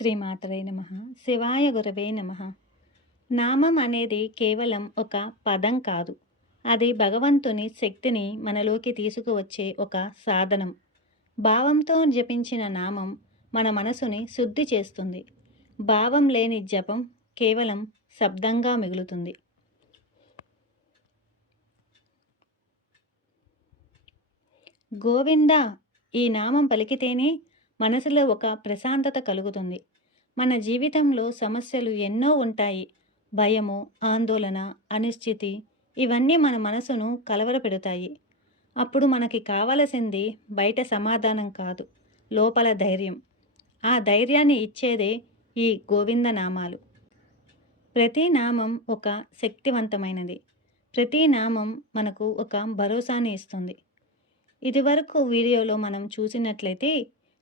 శ్రీమాతరే నమ. శివాయ గురవే నమ. నామం అనేది కేవలం ఒక పదం కాదు. అది భగవంతుని శక్తిని మనలోకి తీసుకువచ్చే ఒక సాధనం. భావంతో జపించిన నామం మన మనసుని శుద్ధి చేస్తుంది. భావం లేని జపం కేవలం శబ్దంగా మిగులుతుంది. గోవింద ఈ నామం పలికితేనే మనసులో ఒక ప్రశాంతత కలుగుతుంది. మన జీవితంలో సమస్యలు ఎన్నో ఉంటాయి. భయము, ఆందోళన, అనిశ్చితి ఇవన్నీ మన మనసును కలవరపెడతాయి. అప్పుడు మనకి కావలసింది బయట సమాధానం కాదు, లోపల ధైర్యం. ఆ ధైర్యాన్ని ఇచ్చేదే ఈ గోవింద నామాలు. ప్రతి నామం ఒక శక్తివంతమైనది. ప్రతి నామం మనకు ఒక భరోసాని ఇస్తుంది. ఇదివరకు వీడియోలో మనం చూసినట్లయితే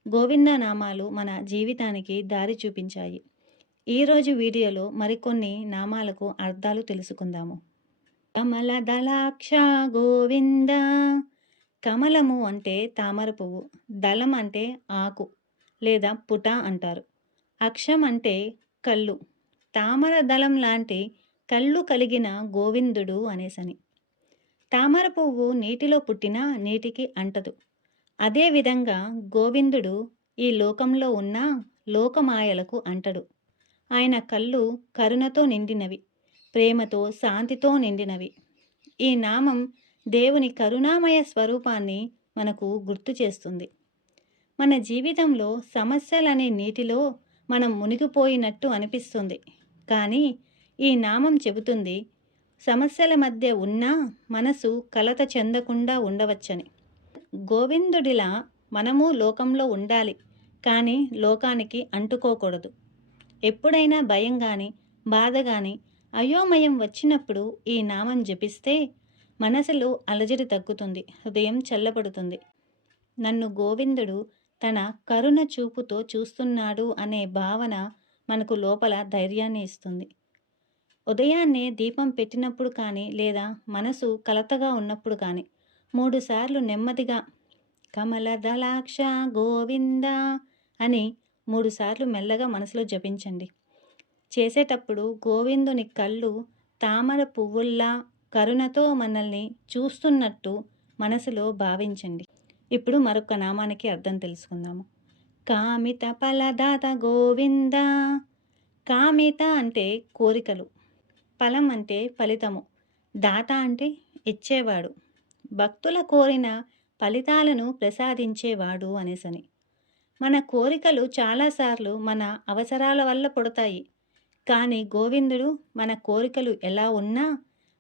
గోవింద నామాలు మన జీవితానికి దారి చూపించాయి. ఈరోజు వీడియోలో మరికొన్ని నామాలకు అర్థాలు తెలుసుకుందాము. కమల దళాక్ష గోవింద. కమలము అంటే తామర పువ్వు, దళం అంటే ఆకు లేదా పుట అంటారు. అక్షం అంటే కళ్ళు, తామర దళం లాంటి కళ్ళు కలిగిన గోవిందుడు అనేసని. తామర పువ్వు నీటిలో పుట్టినా నీటికి అంటదు. అదేవిధంగా గోవిందుడు ఈ లోకంలో ఉన్న లోకమాయలకు అంటడు. ఆయన కళ్ళు కరుణతో నిండినవి, ప్రేమతో, శాంతితో నిండినవి. ఈ నామం దేవుని కరుణామయ స్వరూపాన్ని మనకు గుర్తు చేస్తుంది. మన జీవితంలో సమస్యలనే నీటిలో మనం మునిగిపోయినట్టు అనిపిస్తుంది. కానీ ఈ నామం చెబుతుంది, సమస్యల మధ్య ఉన్నా మనసు కలత చెందకుండా ఉండవచ్చని. గోవిందుడిలా మనము లోకంలో ఉండాలి, కానీ లోకానికి అంటుకోకూడదు. ఎప్పుడైనా భయం కానీ, బాధ కానీ, అయోమయం వచ్చినప్పుడు ఈ నామం జపిస్తే మనసులో అలజడి తగ్గుతుంది, హృదయం చల్లబడుతుంది. నన్ను గోవిందుడు తన కరుణ చూపుతో చూస్తున్నాడు అనే భావన మనకు లోపల ధైర్యాన్ని ఇస్తుంది. ఉదయాన్నే దీపం పెట్టినప్పుడు కానీ, లేదా మనసు కలతగా ఉన్నప్పుడు కానీ 3 సార్లు నెమ్మదిగా కమల దళాక్ష గోవింద అని 3 సార్లు మెల్లగా మనసులో జపించండి. చేసేటప్పుడు గోవిందుని కళ్ళు తామర పువ్వుల్లా కరుణతో మనల్ని చూస్తున్నట్టు మనసులో భావించండి. ఇప్పుడు మరొక నామానికి అర్థం తెలుసుకుందాము. కామిత ఫలదాత గోవింద. కామిత అంటే కోరికలు, ఫలం అంటే ఫలితము, దాత అంటే ఇచ్చేవాడు, భక్తుల కోరిన ఫలితాలను ప్రసాదించేవాడు అనేసని. మన కోరికలు చాలాసార్లు మన అవసరాల వల్ల పుడతాయి. కానీ గోవిందుడు మన కోరికలు ఎలా ఉన్నా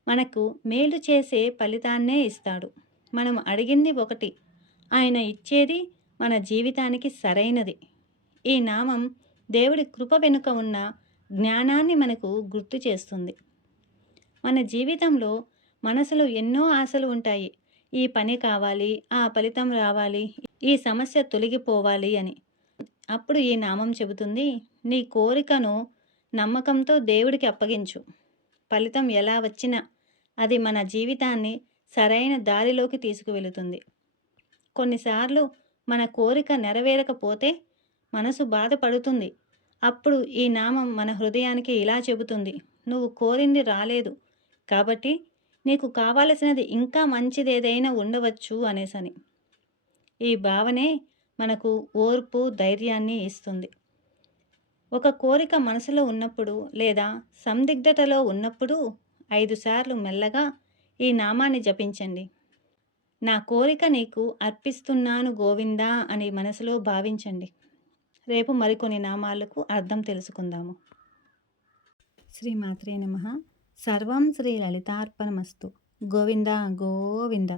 మనకు మేలు చేసే ఫలితాన్నే ఇస్తాడు. మనం అడిగింది ఒకటి, ఆయన ఇచ్చేది మన జీవితానికి సరైనది. ఈ నామం దేవుడి కృప వెనుక ఉన్న జ్ఞానాన్ని మనకు గుర్తు చేస్తుంది. మన జీవితంలో మనసులో ఎన్నో ఆశలు ఉంటాయి. ఈ పని కావాలి, ఆ ఫలితం రావాలి, ఈ సమస్య తొలగిపోవాలి అని. అప్పుడు ఈ నామం చెబుతుంది, నీ కోరికను నమ్మకంతో దేవుడికి అప్పగించు. ఫలితం ఎలా వచ్చినా అది మన జీవితాన్ని సరైన దారిలోకి తీసుకువెళుతుంది. కొన్నిసార్లు మన కోరిక నెరవేరకపోతే మనసు బాధపడుతుంది. అప్పుడు ఈ నామం మన హృదయానికి ఇలా చెబుతుంది, నువ్వు కోరింది రాలేదు, కాబట్టి నీకు కావలసినది ఇంకా మంచిదేదైనా ఉండవచ్చు అనేసని. ఈ భావనే మనకు ఓర్పు, ధైర్యాన్ని ఇస్తుంది. ఒక కోరిక మనసులో ఉన్నప్పుడు లేదా సందిగ్ధతలో ఉన్నప్పుడు 5 సార్లు మెల్లగా ఈ నామాన్ని జపించండి. నా కోరిక నీకు అర్పిస్తున్నాను గోవిందా అని మనసులో భావించండి. రేపు మరికొన్ని నామాలకు అర్థం తెలుసుకుందాము. శ్రీమాత్రే నమః. సర్వం శ్రీ లలితార్పణమస్తు. గోవింద గోవింద.